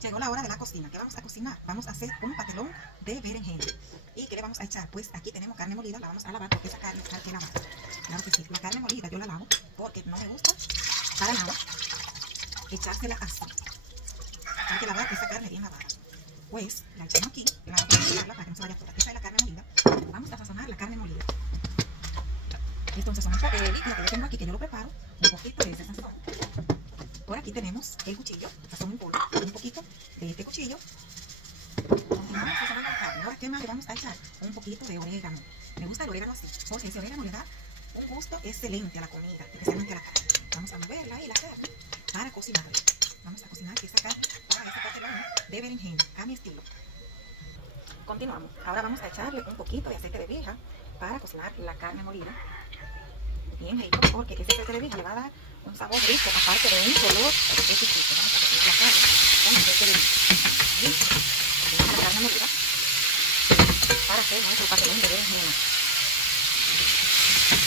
Llegó la hora de la cocina. ¿Qué vamos a cocinar? Vamos a hacer un patelón de berenjena. ¿Y qué le vamos a echar? Pues aquí tenemos carne molida, la vamos a lavar porque esa carne hay que lavar. Claro que sí, la carne molida yo la lavo porque no me gusta para nada echársela así. Hay que lavar esa carne bien lavada. Pues la echamos aquí, la vamos a lavarla para que no se vaya toda. Esa es la carne molida. Vamos a sazonar la carne molida. Esto es un sazón líquido que yo tengo aquí, que yo lo preparo, un poquito de ese sazón. Por aquí tenemos el cuchillo, sazón en polvo, un poquito de este cuchillo. Continuamos sazonando la carne. Ahora, ¿qué más le vamos a echar? Un poquito de orégano. Me gusta el orégano así, porque ese orégano le da un gusto excelente a la comida, especialmente a la carne. Vamos a moverla y la carne para cocinarla. Vamos a cocinar esa carne para ese patelón de berenjena, a mi estilo. Continuamos. Ahora vamos a echarle un poquito de aceite de vieja para cocinar la carne molida. Bien rico, porque ese aceite de vieja le va a dar un sabor rico, aparte de un color exquisito. Vamos a cocinar la carne con aceite de vieja. Ahí, ponemos la carne molida para hacer nuestro patelón de berenjena.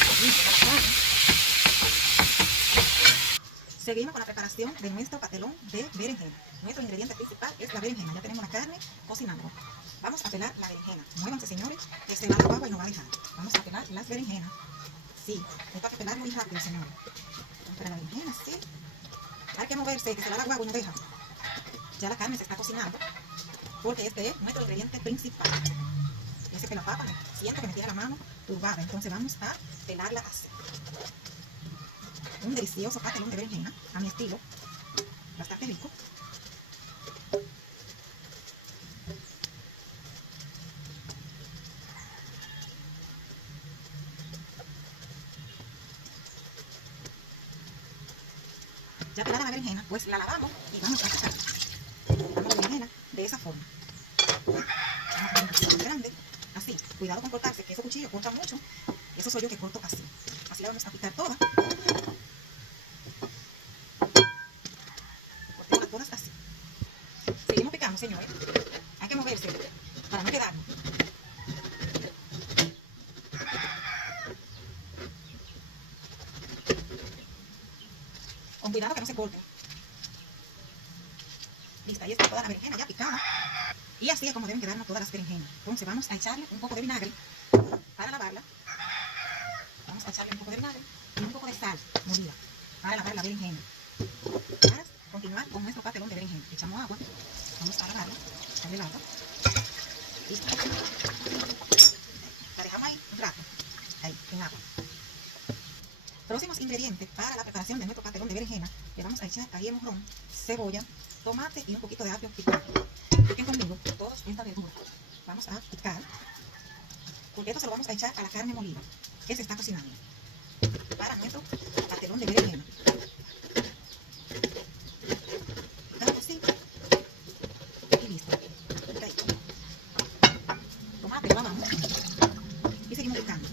Ahí, la carne. Seguimos con la preparación de nuestro patelón de berenjena. Nuestro ingrediente principal es la berenjena. Ya tenemos la carne cocinando. Vamos a pelar la berenjena. Muévanse, señores, que se va la agua y no va a dejar. Vamos a pelar las berenjenas. Sí, esto hay que pelar muy rápido, señores. Vamos a pelar la berenjena, sí. Hay que moverse, que se va la agua y no deja. Ya la carne se está cocinando, porque este es nuestro ingrediente principal. Ese pelapapa, siento que me tiene la mano turbada, entonces vamos a pelarla así. Un delicioso patelón de berenjena, a mi estilo, bastante rico. Ya pelada la berenjena, pues la lavamos y vamos a sacar. Lavamos la berenjena de esa forma. Vamos a poner un poquito más grande, así. Cuidado con cortarse, que ese cuchillo corta mucho. Eso soy yo que corto así. Así la vamos a picar toda. Cortémosla todas así. Seguimos picando, señores. Hay que moverse para no quedar. Con cuidado que no se corten. Lista, ahí está toda la berenjena ya picada. Y así es como deben quedarnos todas las berenjenas. Entonces vamos a echarle un poco de vinagre para lavarla. Vamos a echarle un poco de vinagre y un poco de sal molida para lavar la berenjena. Para continuar con nuestro patelón de berenjena. Echamos agua. Vamos a lavarla. Echarle el agua. Listo. La dejamos ahí un rato. Ahí, en agua. Próximos ingredientes para la preparación de nuestro patelón de berenjena. Le vamos a echar ahí el morrón, cebolla, tomate y un poquito de apio picado. Piquen conmigo todos esta verdura. Vamos a picar, porque esto se lo vamos a echar a la carne molida que se está cocinando para nuestro patelón de berenjena. Picado así y listo. Picadito. Tomate, lo lavamos y seguimos picando.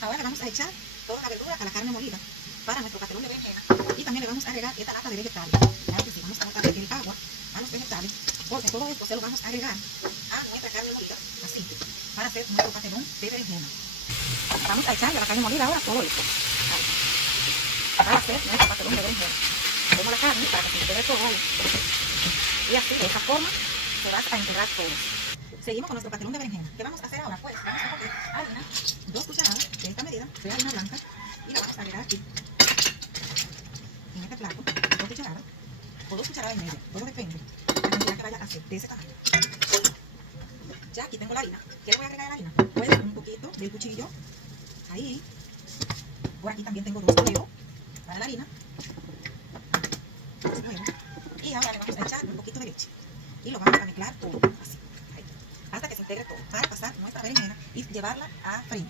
Ahora le vamos a echar toda la verdura a la carne molida para nuestro patelón de berenjena y también le vamos a agregar esta lata de vegetales. Claro que sí, vamos a botar el agua a los vegetales porque todo esto se lo vamos a agregar a nuestra carne molida, así, para hacer nuestro patelón de berenjena. Vamos a echarle a la carne molida ahora todo esto, ahí, para hacer nuestro patelón de berenjena. Ponemos la carne para que se integre todo y así, de esta forma, se va a integrar todo. Seguimos con nuestro patelón de berenjena. ¿Qué vamos a hacer ahora? Pues vamos a coger harina, 2 cucharadas de esta medida, de harina blanca, y la vamos a agregar aquí, en este plato, 2 cucharadas, o 2 cucharadas y media, todo depende de la cantidad que vaya a hacer, de ese tamaño. Ya aquí tengo la harina. ¿Qué le voy a agregar a la harina? Pues un poquito del cuchillo, ahí, por aquí también tengo 2 huevos para la harina, 2 huevos, y ahora le vamos a echar un poquito de leche, y lo vamos a mezclar todo, así. Hasta que se integre todo, para pasar nuestra berenjena y llevarla a freír.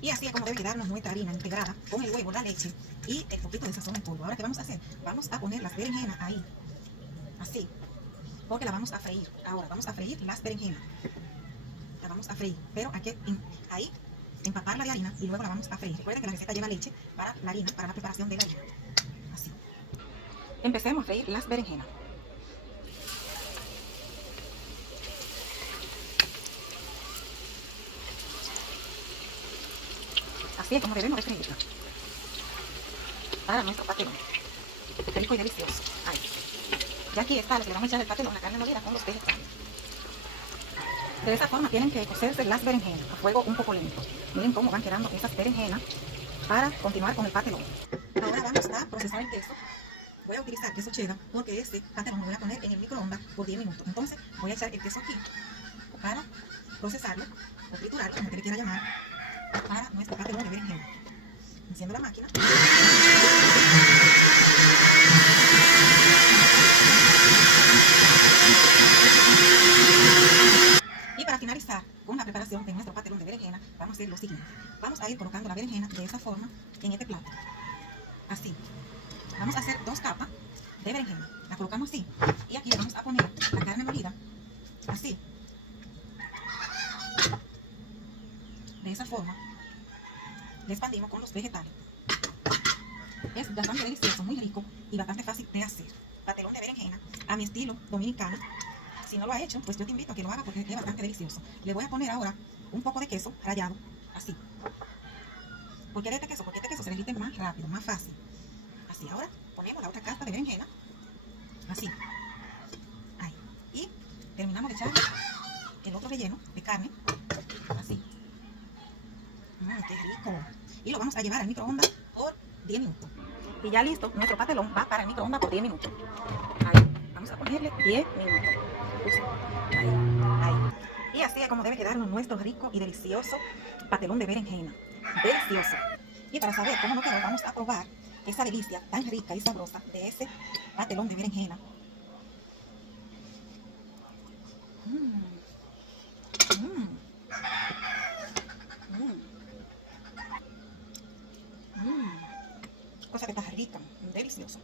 Y así es como debe quedarnos nuestra harina integrada con el huevo, la leche y el poquito de sazón en polvo. Ahora, ¿qué vamos a hacer? Vamos a poner las berenjenas ahí, así, porque la vamos a freír. Ahora vamos a freír las berenjenas. La vamos a freír, pero hay que ahí empaparla de harina y luego la vamos a freír. Recuerden que la receta lleva leche para la harina, para la preparación de la harina. Así. Empecemos a freír las berenjenas. Así es como debemos de freírla para nuestro patelón. Rico y delicioso. Ahí. Ya aquí está, le vamos a echar el patelón, la carne molida con los vegetales. De esa forma tienen que cocerse las berenjenas a fuego un poco lento. Miren cómo van quedando esas berenjenas para continuar con el patelón. Ahora vamos a procesar el queso. Voy a utilizar queso cheddar porque este patelón lo voy a poner en el microondas por 10 minutos. Entonces voy a echar el queso aquí para procesarlo o triturarlo, como usted le quiera llamar, para nuestro patelón de berenjena. Enciendo la máquina. Y para finalizar con la preparación de nuestro patelón de berenjena, vamos a hacer lo siguiente. Vamos a ir colocando la berenjena de esa forma en este plato. Así. Vamos a hacer 2 capas de berenjena. La colocamos así. Y aquí le vamos a poner la carne molida. Así. De esa forma. Le expandimos con los vegetales. Es bastante delicioso, muy rico y bastante fácil de hacer. Patelón de berenjena a mi estilo dominicano. Si no lo ha hecho, pues yo te invito a que lo haga porque es bastante delicioso. Le voy a poner ahora un poco de queso rallado, así. ¿Por qué de este queso? Porque este queso se derrite más rápido, más fácil. Así, ahora ponemos la otra capa de berenjena, así. Ahí. Y terminamos de echar el otro relleno de carne, así. ¡Qué rico! Y lo vamos a llevar al microondas por 10 minutos. Y ya listo, nuestro patelón va para el microondas por 10 minutos. Ahí. Vamos a ponerle 10 minutos. Ahí, ahí. Y así es como debe quedarnos nuestro rico y delicioso patelón de berenjena. Delicioso. Y para saber cómo nos quedó, vamos a probar esa delicia tan rica y sabrosa de ese patelón de berenjena. Cosa que está rica, delicioso.